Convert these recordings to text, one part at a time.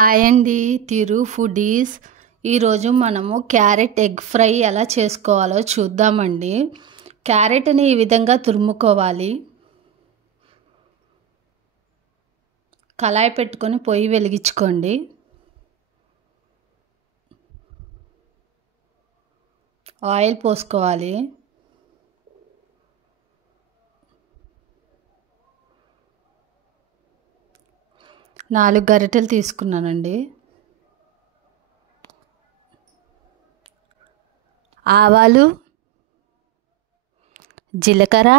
Hi అండి, తిరు foodies. ఈరోజు మనము క్యారెట్ ఎగ్ ఫ్రై ఎలా చేసుకోవాలో చూద్దామండి. క్యారెట్ని ఈ విధంగా తురుముకోవాలి. కళాయి పెట్టుకొని పొయ్యి వెలిగించుకోండి. ఆయిల్ పోసుకోవాలి. నాలుగు గరిటెలు తీసుకున్నానండి. ఆవాలు, జీలకర్ర,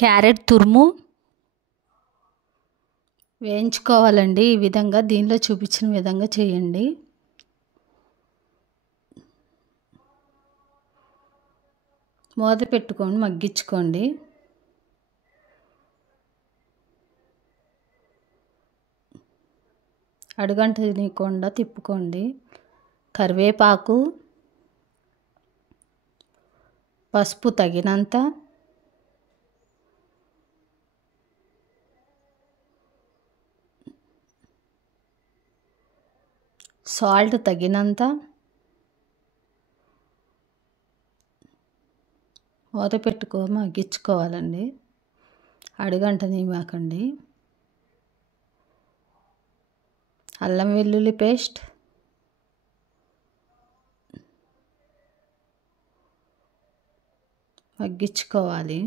క్యారెట్ తురుము వేయించుకోవాలండి. ఈ విధంగా దీనిలో చూపించిన విధంగా చేయండి. మూత పెట్టుకొని మగ్గించుకోండి. అడుగంట తినకుండా తిప్పుకోండి. కరివేపాకు, పసుపు తగినంత, సాల్ట్ తగినంత, మూత పెట్టుకొని మగ్గించుకోవాలండి. అడుగంట నీమాకండి. అల్లం వెల్లుల్లి పేస్ట్, మగ్గించుకోవాలి.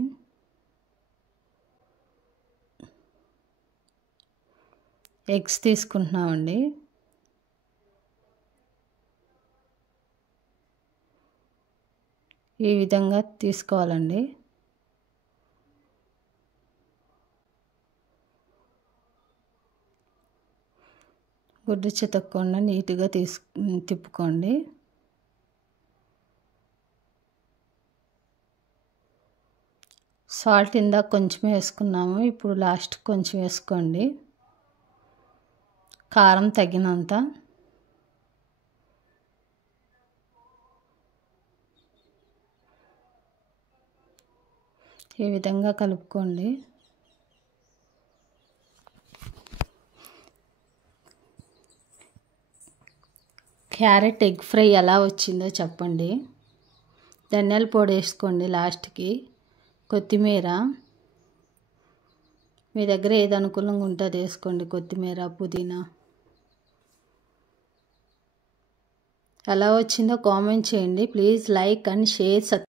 ఎగ్స్ తీసుకుంటున్నామండి. ఈ విధంగా తీసుకోవాలండి. గుడ్డు చితకకుండా నీట్గా తిప్పుకోండి. సాల్ట్ ఇందాక కొంచెం వేసుకున్నాము, ఇప్పుడు లాస్ట్ కొంచెం వేసుకోండి. కారం తగినంత, ఈ విధంగా కలుపుకోండి. క్యారెట్ ఎగ్ ఫ్రై ఎలా వచ్చిందో చెప్పండి. ధనియాల పొడి వేసుకోండి లాస్ట్కి. కొత్తిమీర మీ దగ్గర ఏది అనుకూలంగా ఉంటే అది వేసుకోండి. కొత్తిమీర, పుదీనా. ఎలా వచ్చిందో కామెంట్ చేయండి. Please like and share.